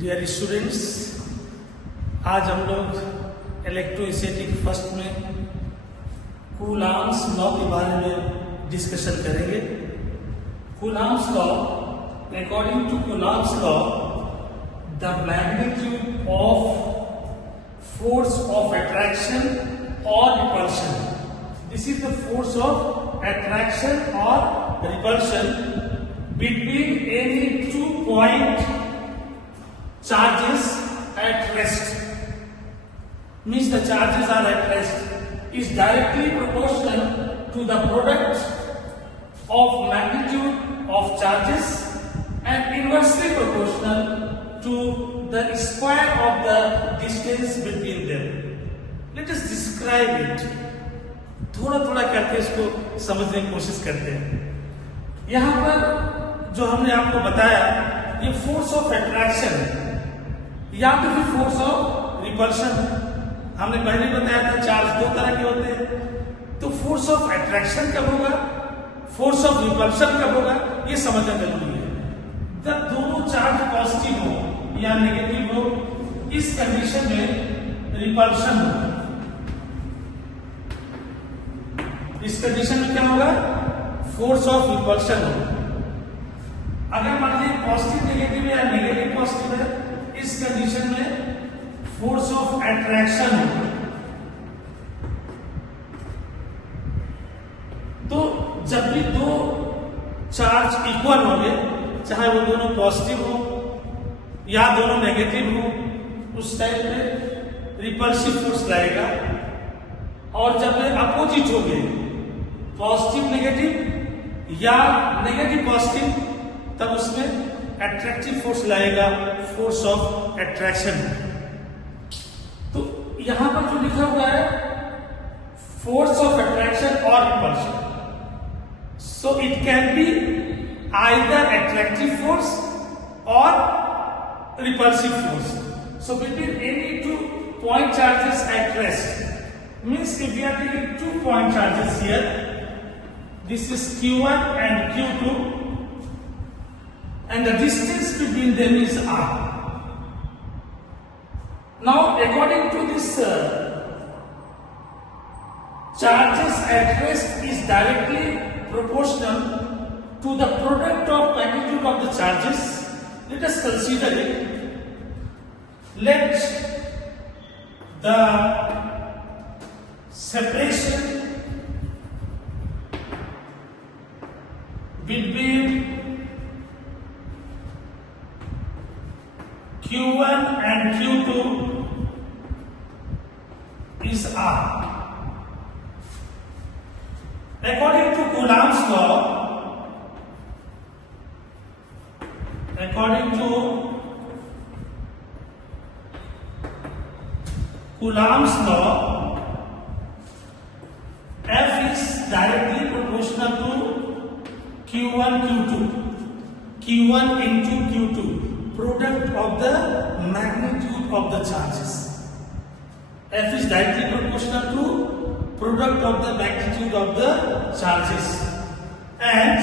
Dear students, आज हम लोग इलेक्ट्रोस्टैटिक फर्स्ट में कूलॉम्स लॉ के बारे में डिस्कशन करेंगे। Coulomb's law, according to Coulomb's law, the magnitude of force of attraction और repulsion, this is the force of attraction और repulsion between any 2 point charges at rest, means the charges are at rest, is directly proportional to the product of magnitude of charges and inversely proportional to the square of the distance between them. Let us describe it. थोड़ा थोड़ा करके इसको समझने की कोशिश करते हैं। यहाँ पर जो हमने आपको बताया, ये फोर्स ऑफ अट्रैक्शन या तो फिर फोर्स ऑफ रिपल्शन। हमने पहले बताया था चार्ज दो तरह के होते हैं, तो फोर्स ऑफ अट्रैक्शन कब होगा, फोर्स ऑफ रिपल्शन कब होगा, ये समझना जरूरी है। जब दोनों चार्ज पॉजिटिव हो या नेगेटिव हो, इस कंडीशन में रिपल्शन होगा। इस कंडीशन में क्या होगा, फोर्स ऑफ रिपल्शन होगा। अगर मान लीजिए पॉजिटिव नेगेटिव या नेगेटिव पॉजिटिव है, इस कंडीशन में फोर्स ऑफ अट्रैक्शन होगा। तो जब भी दो चार्ज इक्वल होंगे, चाहे वो दोनों पॉजिटिव हो या दोनों नेगेटिव हो, उस टाइम पे रिपल्सिव फोर्स लगेगा। और जब वे अपोजिट होंगे, पॉजिटिव नेगेटिव या नेगेटिव पॉजिटिव, तब उसमें अट्रैक्टिव फोर्स लगेगा, फोर्स ऑफ अट्रैक्शन। तो यहां पर जो लिखा हुआ है फोर्स ऑफ अट्रैक्शन और repulsion, so it can be either attractive force और repulsive force. So between any two point charges at rest, means if we are taking 2 point charges here, this is Q1 and Q2, and the distance between them is R. Now according to this charges at rest is directly proportional to the product of magnitude of the charges. Let us consider it. Let the separation between Q1 and Q2 is R. According to Coulomb's law, according to Coulomb's law, F is directly proportional to Q1 Q2, Q1 into Q2, product of the magnitude of the charges. F is directly proportional to product of the magnitude of the charges, and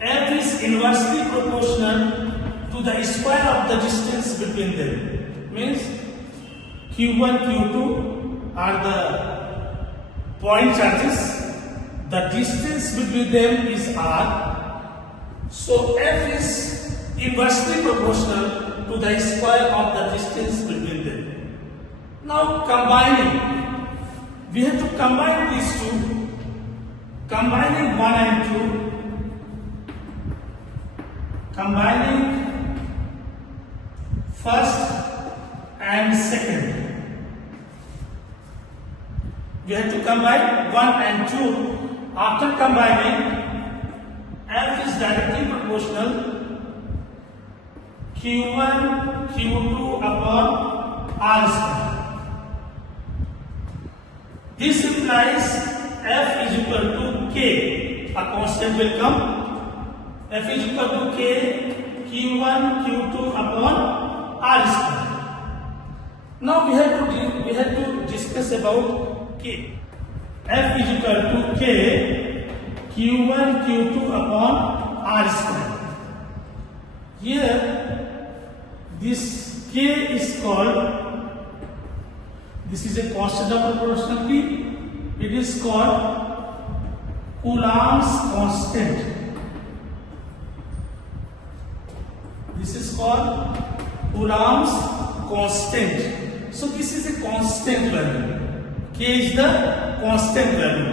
F is inversely proportional to the square of the distance between them. Means Q1 Q2 are the point charges, the distance between them is R, so F is inversely proportional to the square of the distance between them. Now combining, we have to combine these two, combining 1 and 2, combining first and second. We have to combine 1 and 2. After combining, F is directly proportional Q1 Q2 upon R square. This implies F is equal to K. A constant will come. F is equal to K Q1 Q2 upon R square. Now we have to discuss about K. F is equal to K Q1 Q2 upon R square. Here this K is called, this is a constant of proportionality, it is called Coulomb's constant. This is called Coulomb's constant. So this is a constant value. K is the constant value.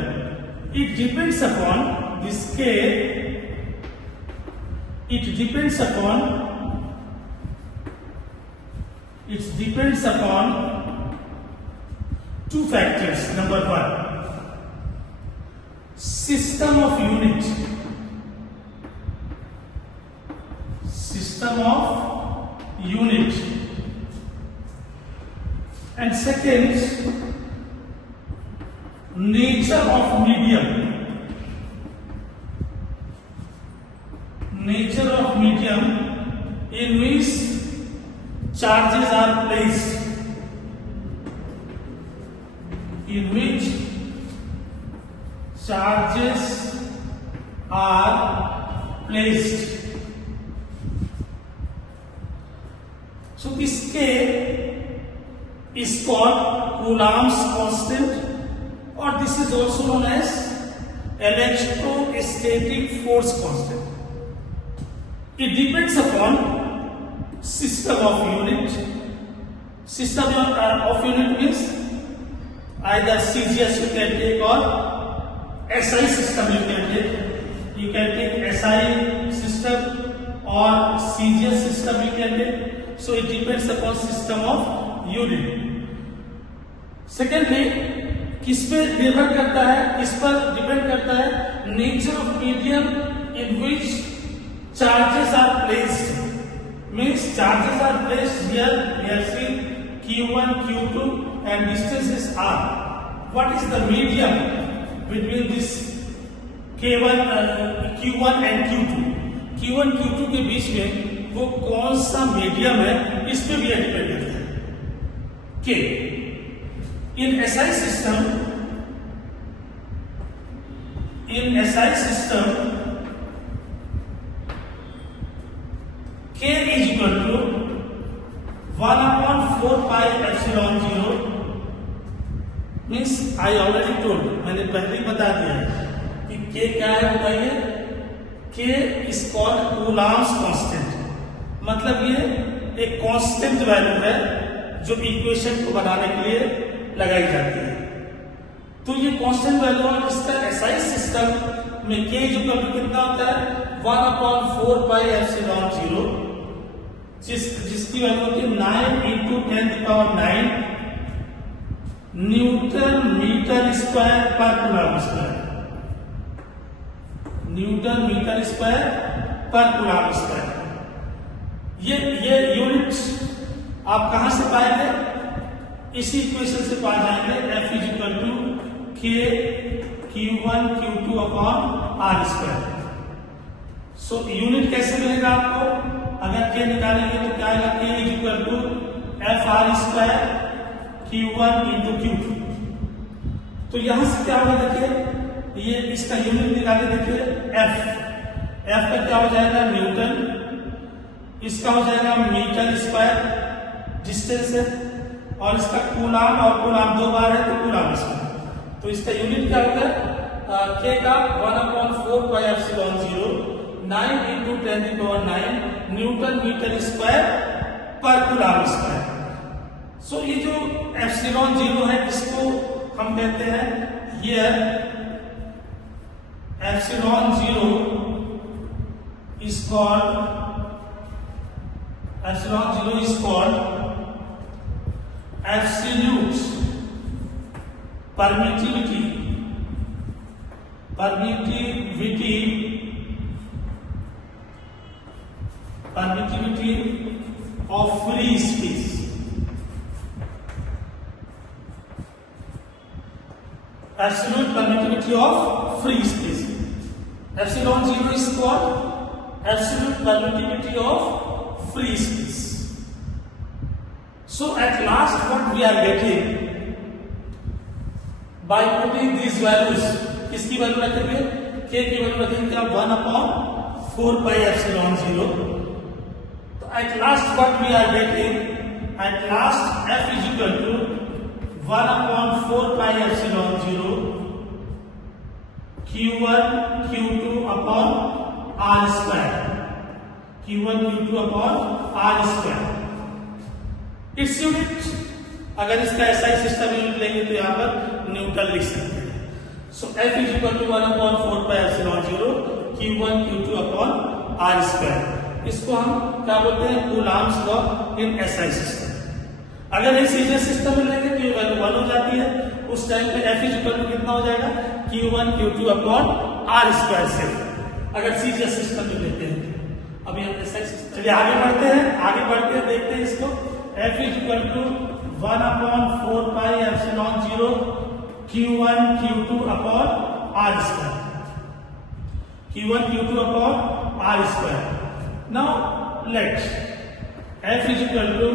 It depends upon this K. It depends upon two factors. Number one, system of unit. And second, nature of medium. Nature of medium in which charges are placed. In which charges are placed. So this K is called Coulomb's constant, or this is also known as electrostatic force constant. It depends upon system of unit. System of unit means either CGS you can take or SI system you can take. You can take SI system or CGS system you can take. So it depends upon system of unit. Secondly, किस पे निर्भर करता है, किस पर depend करता है? Nature of medium in which charges are placed. Means charges are placed here. We have seen Q1, Q2, and distances R. What is the medium between this Q1 and Q2? Q1, Q2 के बीच में वो कौन सा medium है, इस पे भी depend करता है. K. In SI system, K is equal to 1/4 pi epsilon 0. Means I already told, मैंने पहले ही बता दिया कि K क्या है बताइए. K is called Coulomb's constant. मतलब ये एक कांस्टेंट वैल्यू है जो इक्वेशन को बनाने के लिए लगाई जाती है. तो ये कांस्टेंट वैल्यू है जिसका SI सिस्टम में K जो कभी कितना होता है 1/4 pi epsilon 0, जिसकी वैल्यू होती है 9 × 10⁹ न्यूटन मीटर स्क्वायर पर coulomb square. Newton metre square पर कूलम स्क्वायर. ये यूनिट आप कहां से पाएंगे? इसी इक्वेशन से पा जाएंगे. F = K Q1 Q2/R². So unit कैसे मिलेगा आपको? अगर K निकालेंगे तो क्या आएगा? K = FR² Q1 × Q2. तो यहां से क्या होगा देखिए, ये इसका यूनिट निकाले देखिए F का क्या हो जाएगा? न्यूटन. इसका हो जाएगा मीटर स्क्वायर, डिस्टेंस है, और इसका कूलम, और कूलम 2 बार है तो कूलम स्क्वायर. तो इसका यूनिट क्या होगा? K का 1/4 pi epsilon 0 9 × 10⁹ newton metre square पर कूलम स्क्वायर. सो ये जो एप्सिलॉन 0 है इसको हम कहते हैं here epsilon 0 is called absolute permittivity of free space. Absolute permittivity of free space. Epsilon 0 is called absolute permittivity of free space. So at last what we are getting by putting these values, किसकी value रखेंगे? K की value रखेंगे क्या? 1/4 pi epsilon 0. तो at last what we are getting, at last F is equal to 1 upon 4 pi epsilon 0 Q1 Q2 upon R square, Q1 Q2 upon R square. Its unit, अगर इसका SI system unit लेंगे तो यहाँ पर Newton लिख सकते हैं. So F is equal to 1 upon 4 pi epsilon 0 Q1 Q2 upon R square. इसको हम क्या बोलते हैं, Coulomb's law in SI system. अगर ये सीजर सिस्टम में लेंगे तो ये वैल्यू 1 हो जाती है. उस टाइम पे F इज इक्वल टू कितना हो जाएगा, Q1 Q2 upon R square से, अगर सीजर सिस्टम में लेते हैं. अभी हम SI सिस्टम, चलिए आगे बढ़ते हैं, देखते हैं इसको. F is equal to 1 upon 4 pi epsilon 0 Q1 Q2 upon R square, Q1 Q2 upon R square. Now let F is equal to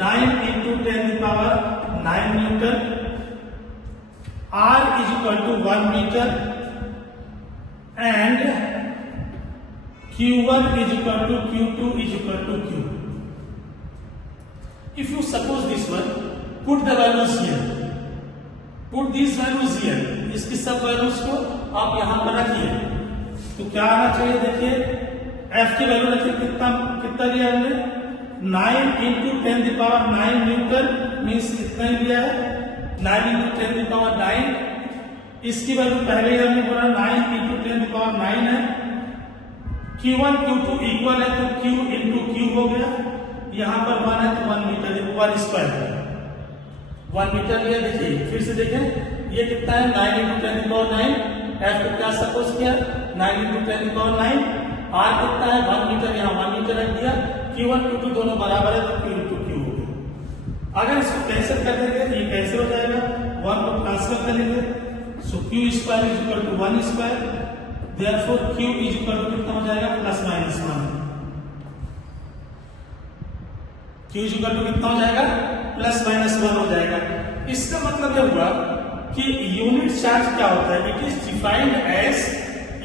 9 into 10 to the power 9 Newton, R is equal to 1 meter, and Q1 is equal to Q2 is equal to Q. If you suppose this one, put the values here, put these values here, इसकी सब values को आप यहाँ पर रखिए, तो क्या आना चाहिए, देखिए F की वैल्यू रखिए, कितना लिया हमने, 9 into 10 the power 9 Newton, means कितना ही लिया है, 9 into 10 the power 9. इसकी वैल्यू पहले ही हमने बोला 9 into 10 the power 9 है. Q1 Q2 इक्वल है तो Q into Q हो गया. यहां पर 1 है तो 1 मीटर, 1 स्क्वायर, 1 मीटर लिया. देखिए फिर से देखें, ये कितना है, 9 into 10 the power 9. F को क्या सपोज किया, 9 into 10 the power 9. R कितना है, 1 मीटर, यहाँ 1 मीटर रख दिया. Q1 Q2 दोनों बराबर है तो Q into Q हो गया. अगर इसको कैंसिल कर देंगे ये कैंसिल हो जाएगा, 1 को ट्रांसफर करेंगे, so Q square is equal to 1 square. Therefore Q is equal to कितना हो जाएगा, plus minus 1. Q is equal to कितना हो जाएगा, प्लस माइनस 1 हो जाएगा. इसका मतलब यह हुआ कि यूनिट चार्ज क्या होता है, it is defined as,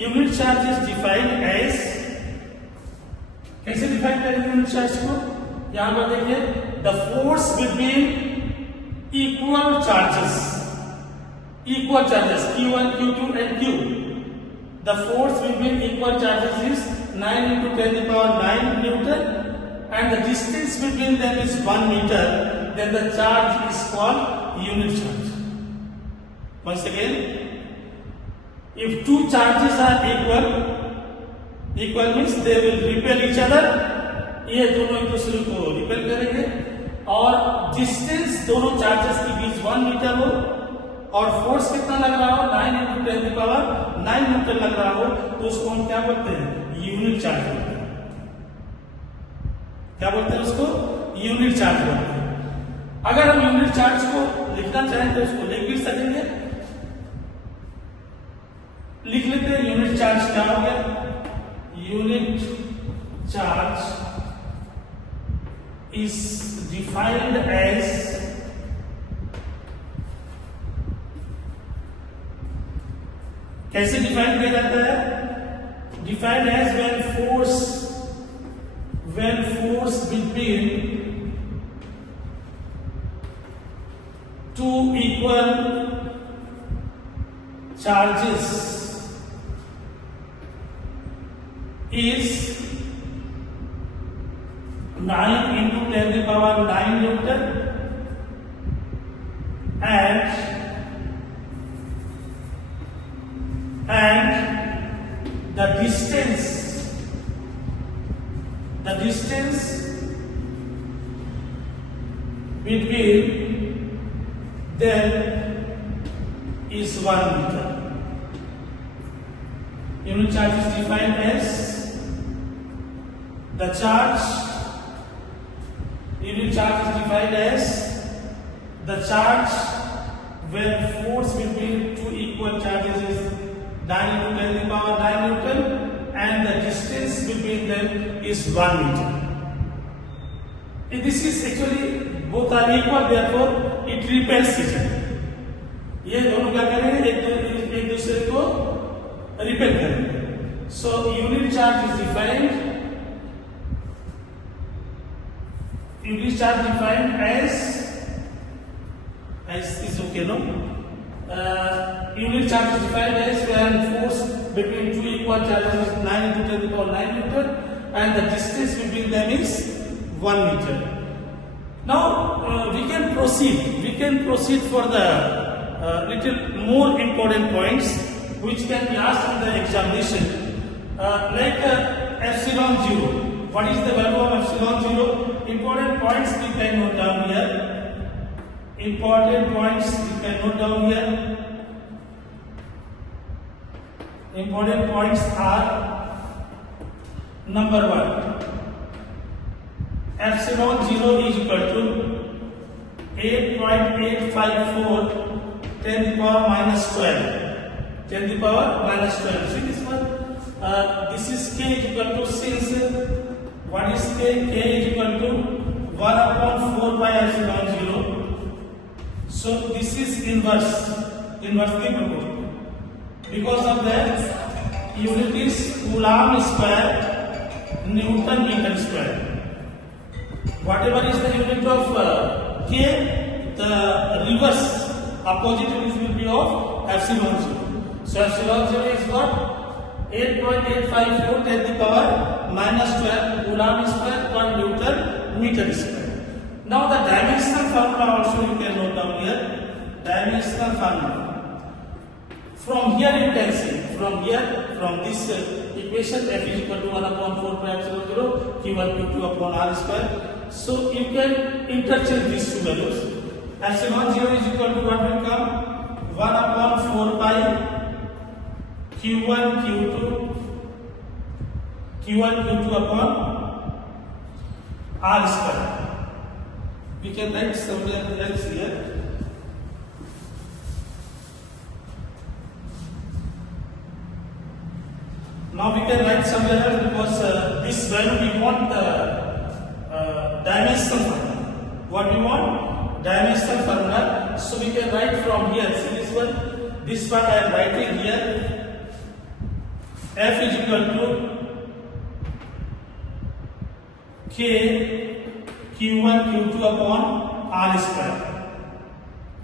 unit charge is defined as, कैसे डिफाइन करेंगे यूनिट चार्ज को, यहां पर देखिए, the force between equal charges Q1 Q2 and Q. The force between equal charges is 9 into 10 to the power 9 Newton, and the distance between them is 1 meter. Then the charge is called unit charge. Once again, if two charges are equal means they will repel each other. ये दोनों एक दूसरे को repel करेंगे, और distance दोनों charges के बीच 1 metre हो, और फोर्स कितना लग रहा हो, 9 into 10 to the power 9 Newton लग रहा हो, तो उसको हम क्या बोलते हैं, यूनिट चार्ज बोलते हैं. क्या बोलते हैं उसको, यूनिट चार्ज बोलते हैं. अगर हम यूनिट चार्ज को लिखना चाहें तो उसको लिख भी सकेंगे. लिख लेते हैं, यूनिट चार्ज क्या हो गया, unit charge is defined as कैसे डिफाइन किया जाता है, defined as when force between two equal charges is 9 into 10 to the power 9 Newton, and the distance between them is 1 meter. Unit charge is defined as the charge. Unit charge is defined as the charge when force between two equal charges is 9 into 10 to the power 9 Newton, and the distance between them is 1 meter. This is actually both are equal, therefore it repels each other. ये दोनों क्या करेंगे, एक दूसरे को repel करेंगे. So unit charge is defined unit charge defined as is okay, no? Unit charge is defined as when force between two equal charges is 9 into 10 to the power 9 Newton and the distance between them is 1 meter. Now we can proceed for the little more important points which can be asked in the examination, like epsilon 0. What is the value of epsilon 0? Important points we can note down here. Important points we can note down here. Important points are: number 1, epsilon 0 is equal to 8.854 10 to the power minus 12. 10 to the power minus 12. See this one? This is k is equal to, since what is k? K is equal to 1 upon 4 by epsilon 0. So this is inversely proportional. Because of that, unit is Coulomb square, Newton meter square. Whatever is the unit of k, the reverse opposite unit will be of epsilon 0. So epsilon 0 is what? 8.854 10 to the power minus 12 Coulomb square per Newton meter square. Now the dimensional formula also you can note down here. Dimensional formula. From here you can see, from this equation, f is equal to 1 upon 4 pi epsilon 0, q1 q2 upon r square. So you can interchange these two values. Epsilon 0 is equal to what will come? 1 upon 4 pi q1 q2 upon r square. We can write somewhere else here. Now we can write somewhere else because this value we want the dimensional formula. What we want? Dimensional formula. So we can write from here. See this one? This one I am writing here. F is equal to k q1 q2 upon r square.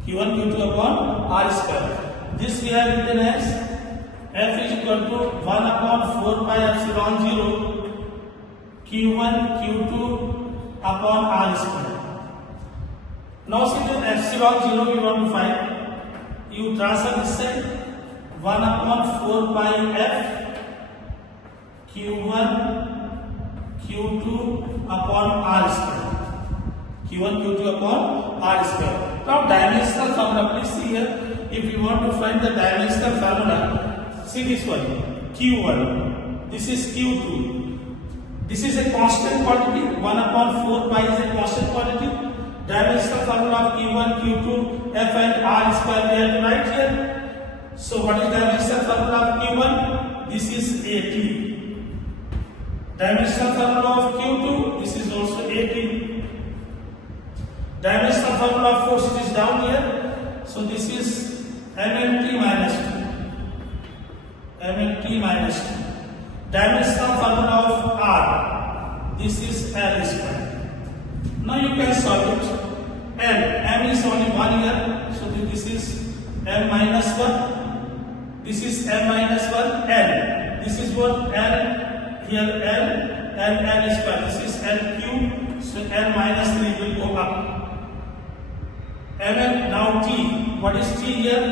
q1 q2 upon r square. This we have written as f is equal to 1 upon 4 pi epsilon 0 q1 q2 upon r square. Now see the epsilon 0 we want to find. You transfer this side. 1 upon 4 pi f q1 q2 upon r square. q1 q2 upon r square. Now dimensional formula, please see here. If you want to find the dimensional formula, see this one, q1, this is q2, this is a constant quantity, 1 upon 4 pi is a constant quantity. Dimensional formula of q1 q2 f and r square we have to write here. So what is dimensional formula of q1? This is at. Dimensional formula of q2, this is also at. Dimensional formula of force is down here. So this is mmt minus 2. mmt minus 2. Dimensional formula of r, this is l square. Now you can solve it. M is only 1 here, so this is m minus 1. This is m minus 1, l. This is what? L, here l, and l square. This is l cube, so l minus 3 will go up. Now t. What is t here?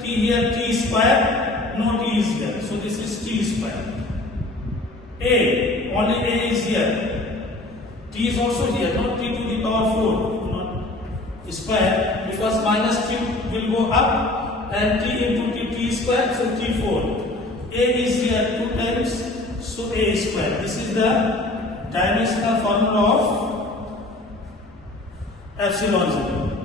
T here, t square. No t is there, so this is t square. A, only a is here. T is also here, not t to the power 4, not square, because minus t will go up and t into t square, so t4. A is here 2 times, so a square. This is the dimensional formula of epsilon 0.